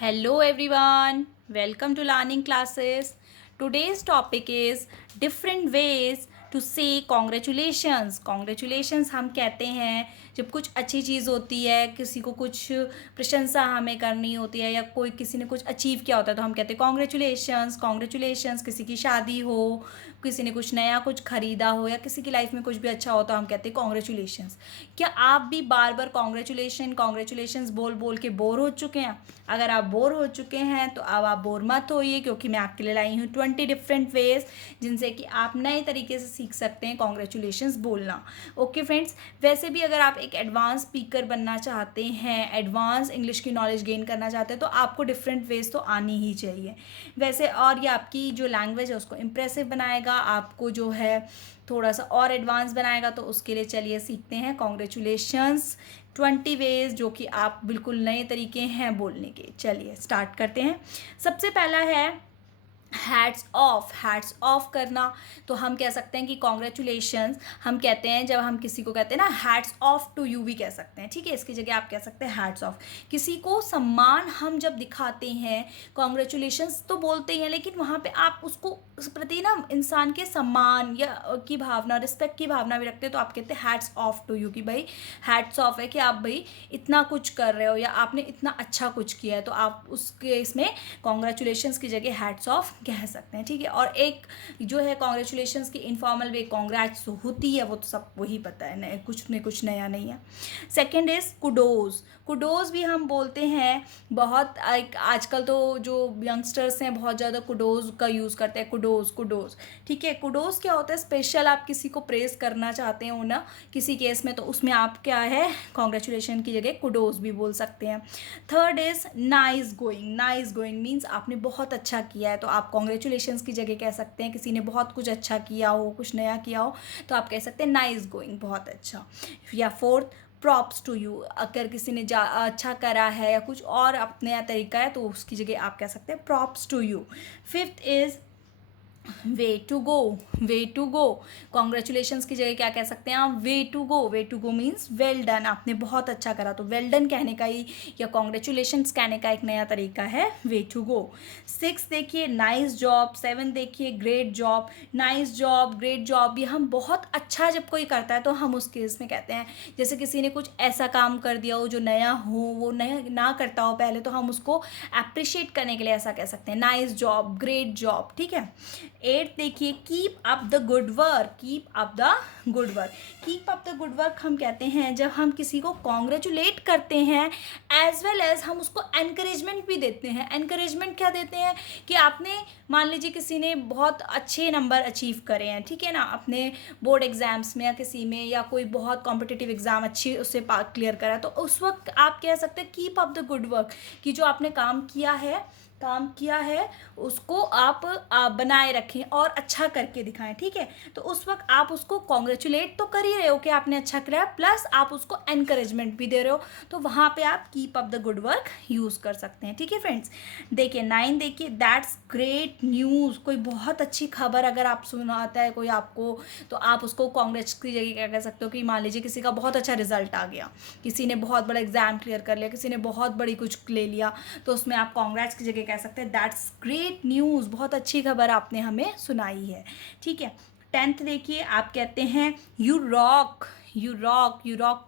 Hello everyone, welcome to learning classes. Today's topic is different ways to say congratulations. Congratulations हम कहते हैं जब कुछ अच्छी चीज़ होती है, किसी को कुछ प्रशंसा हमें करनी होती है या कोई किसी ने कुछ अचीव किया होता है तो हम कहते हैं कॉन्ग्रेचुलेशंस कॉन्ग्रेचुलेशंस। किसी की शादी हो, किसी ने कुछ नया कुछ ख़रीदा हो या किसी की लाइफ में कुछ भी अच्छा हो तो हम कहते हैं कॉन्ग्रेचुलेशंस। क्या आप भी बार बार कॉन्ग्रेचुलेशंस बोल बोल के बोर हो चुके हैं? अगर आप बोर हो चुके हैं तो अब आप बोर मत होइए, क्योंकि मैं आपके लिए लाई हूँ 20 डिफरेंट वेज जिनसे कि आप नए तरीके से सीख सकते हैं कॉन्ग्रेचुलेशंस बोलना। ओके फ्रेंड्स, वैसे भी अगर आप एक एडवांस स्पीकर बनना चाहते हैं, एडवांस इंग्लिश की नॉलेज गेन करना चाहते हैं तो आपको डिफरेंट वेज तो आनी ही चाहिए वैसे। और ये आपकी जो लैंग्वेज है उसको इम्प्रेसिव बनाएगा, आपको जो है थोड़ा सा और एडवांस बनाएगा। तो उसके लिए चलिए सीखते हैं कॉन्ग्रेचुलेशंस 20 वेज, जो कि आप बिल्कुल नए तरीके हैं बोलने के। चलिए स्टार्ट करते हैं। सबसे पहला है हैट्स ऑफ करना। तो हम कह सकते हैं कि कॉन्ग्रेचुलेशंस हम कहते हैं जब हम किसी को कहते हैं ना, हैट्स ऑफ टू यू भी कह सकते हैं, ठीक है। इसकी जगह आप कह सकते हैं हैट्स ऑफ। किसी को सम्मान हम जब दिखाते हैं, कॉन्ग्रेचुलेशंस तो बोलते हैं लेकिन वहाँ पे आप उसको उस प्रति ना इंसान के सम्मान या की भावना, रिस्पेक्ट की भावना भी रखते हैं तो आप कहते हैं हैट्स ऑफ टू यू, कि भाई हैट्स ऑफ है कि आप भाई इतना कुछ कर रहे हो या आपने इतना अच्छा कुछ किया है। तो आप उसके इसमें कॉन्ग्रेचुलेशंस की जगह हैट्स ऑफ कह सकते हैं, ठीक है। और एक जो है कॉन्ग्रेचुलेशंस की इनफॉर्मल वे कॉन्ग्रेट्स होती है, वो तो सब वही पता है, नए कुछ में कुछ नया नहीं है। सेकेंड इज कुडोज भी हम बोलते हैं बहुत। आजकल तो जो यंगस्टर्स हैं बहुत ज़्यादा कुडोज का यूज़ करते हैं, कुडोज, ठीक है। कुडोज क्या होता है? स्पेशल आप किसी को प्रेज करना चाहते हो ना किसी केस में, तो उसमें आप क्या है कॉन्ग्रेचुलेशन की जगह कुडोज भी बोल सकते हैं। Third is nice going means आपने बहुत अच्छा किया है, तो आप कॉन्ग्रेचुलेशंस की जगह कह सकते हैं किसी ने बहुत कुछ अच्छा किया हो, कुछ नया किया हो, तो आप कह सकते हैं नाइस गोइंग, बहुत अच्छा। या फोर्थ, प्रॉप्स टू यू। अगर किसी ने अच्छा करा है या कुछ और नया तरीका है तो उसकी जगह आप कह सकते हैं props to you. Fifth is way to go. Congratulations की जगह क्या कह सकते हैं आप? Way to go means well done, आपने बहुत अच्छा करा, तो वेल डन कहने का ही या कॉन्ग्रेचुलेशंस कहने का एक नया तरीका है वे टू गो। 6 देखिए नाइस जॉब। 7 देखिए great job. Nice job, great job, ये हम बहुत अच्छा जब कोई करता है तो हम उस केस में कहते हैं, जैसे किसी ने कुछ ऐसा काम कर दिया हो जो नया हो, वो नया ना करता हो पहले, तो हम उसको अप्रिशिएट करने के लिए ऐसा कह सकते हैं नाइस जॉब, ग्रेट जॉब, ठीक है। 8 देखिए keep up the good work. Keep up the good work हम कहते हैं जब हम किसी को कॉन्ग्रेचुलेट करते हैं एज वेल एज हम उसको एनकरेजमेंट भी देते हैं। एनकरेजमेंट क्या देते हैं कि आपने मान लीजिए किसी ने बहुत अच्छे नंबर अचीव करे हैं, ठीक है ना, अपने बोर्ड एग्जाम्स में या किसी में, या कोई बहुत कॉम्पिटिटिव एग्जाम अच्छी उससे क्लियर करा, तो उस वक्त आप कह सकते हैं keep up the good work, कि जो आपने काम किया है उसको आप बनाए रखें और अच्छा करके दिखाएं, ठीक है। तो उस वक्त आप उसको कॉन्ग्रेचुलेट तो कर ही रहे हो कि आपने अच्छा किया, प्लस आप उसको एनकरेजमेंट भी दे रहे हो, तो वहाँ पे आप keep up the good work use कर सकते हैं, ठीक है फ्रेंड्स। देखिए 9 देखिए दैट्स ग्रेट न्यूज़। कोई बहुत अच्छी खबर अगर आप सुनाता है कोई आपको, तो आप उसको कॉन्ग्रेट्स की जगह क्या कह सकते हो कि मान लीजिए किसी का बहुत अच्छा रिजल्ट आ गया, किसी ने बहुत बड़ा एग्जाम क्लियर कर लिया, किसी ने बहुत बड़ी कुछ ले लिया, तो उसमें आप कॉन्ग्रेट्स की जगह कह सकते हैं दैट्स ग्रेट न्यूज़, बहुत अच्छी खबर आपने हमें सुनाई है, ठीक है। 10th देखिए आप कहते हैं यू रॉक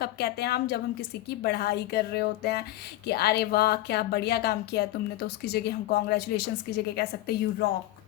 कब कहते हैं हम? जब हम किसी की बढ़ाई कर रहे होते हैं कि अरे वाह क्या बढ़िया काम किया तुमने, तो उसकी जगह हम कॉन्ग्रेचुलेशंस की जगह कह सकते हैं यू रॉक।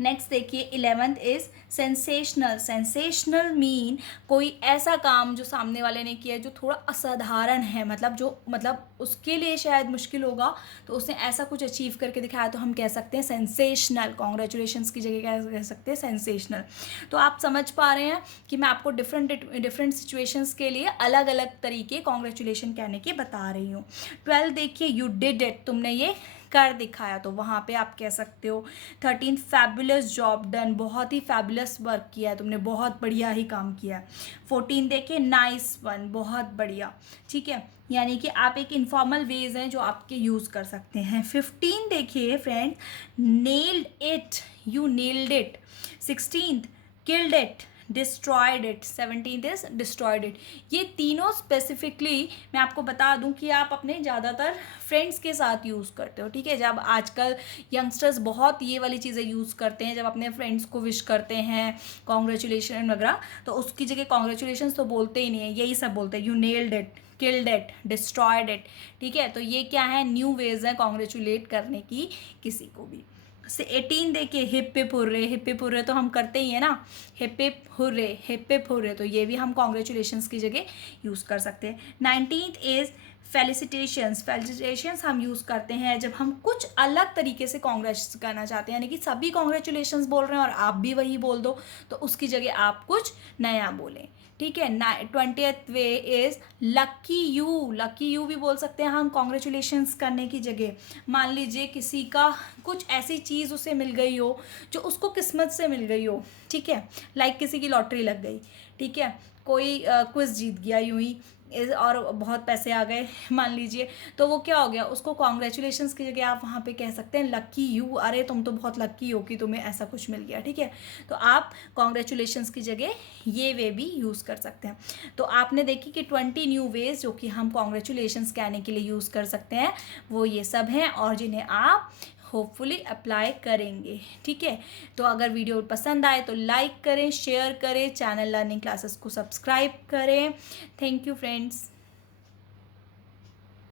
नेक्स्ट देखिए 11th इज सेंसेशनल मीन कोई ऐसा काम जो सामने वाले ने किया जो थोड़ा असाधारण है, मतलब उसके लिए शायद मुश्किल होगा, तो उसने ऐसा कुछ अचीव करके दिखाया, तो हम कह सकते हैं सेंसेशनल। कॉन्ग्रेचुलेशंस की जगह क्या कह सकते हैं? सेंसेशनल। तो आप समझ पा रहे हैं कि मैं आपको डिफरेंट सिचुएशंस के लिए अलग अलग तरीके कॉन्ग्रेचुलेशन कहने के बता रही हूँ। 12 देखिए यू डिड इट, तुमने ये कर दिखाया, तो वहाँ पे आप कह सकते हो। 13 फैबुलस जॉब डन, बहुत ही फैबुलस वर्क किया है तुमने, बहुत बढ़िया ही काम किया है। 14 देखिए नाइस वन, बहुत बढ़िया, ठीक है। यानी कि आप एक इनफॉर्मल वेज हैं जो आपके यूज़ कर सकते हैं। 15 देखिए friends nailed it, you nailed it. 16th killed it, destroyed it, 17th is destroyed it. ये तीनों स्पेसिफिकली मैं आपको बता दूं कि आप अपने ज़्यादातर फ्रेंड्स के साथ यूज़ करते हो, ठीक है। जब आजकल यंगस्टर्स बहुत ये वाली चीज़ें यूज़ करते हैं, जब अपने फ्रेंड्स को विश करते हैं कॉन्ग्रेचुलेशन वगैरह, तो उसकी जगह कॉन्ग्रेचुलेशन तो बोलते ही नहीं है, यही सब बोलते हैं, you nailed it, killed it, destroyed it, ठीक है। तो ये क्या है, न्यू वेज है कॉन्ग्रेचुलेट करने की किसी को भी। से 18 देखिए, hip hip hurray, hip hip hurray तो हम करते ही है ना, hip hip hurray, hip hip hurray, तो ये भी हम कॉन्ग्रेचुलेशंस की जगह यूज़ कर सकते हैं। 19th इज फेलिसिटेशंस, फेलिसिटेशंस हम यूज़ करते हैं जब हम कुछ अलग तरीके से कॉन्ग्रेट्स करना चाहते हैं, यानी कि सभी कॉन्ग्रेचुलेशंस बोल रहे हैं और आप भी वही बोल दो, तो उसकी जगह आप कुछ नया बोलें, ठीक है। 20th way is lucky you, lucky you भी बोल सकते हैं हम कॉन्ग्रेचुलेशंस करने की जगह। मान लीजिए किसी का कुछ ऐसी चीज़ उसे मिल गई हो जो उसको किस्मत से मिल गई हो, ठीक है, लाइक किसी की लॉटरी लग गई, ठीक है, कोई क्विज जीत गया यूं ही और बहुत पैसे आ गए मान लीजिए, तो वो क्या हो गया, उसको कॉन्ग्रेचुलेशंस की जगह आप वहाँ पे कह सकते हैं लक्की यू, अरे तुम तो बहुत लक्की हो कि तुम्हें ऐसा कुछ मिल गया, ठीक है। तो आप कॉन्ग्रेचुलेशंस की जगह ये वे भी यूज़ कर सकते हैं। तो आपने देखी कि 20 न्यू वेज जो कि हम कॉन्ग्रेचुलेशंस कहने के लिए यूज़ कर सकते हैं, वो ये सब हैं और जिन्हें आप होपफुली अप्लाई करेंगे, ठीक है। तो अगर वीडियो पसंद आए तो लाइक करें, शेयर करें, चैनल लर्निंग क्लासेस को सब्सक्राइब करें। Thank you friends.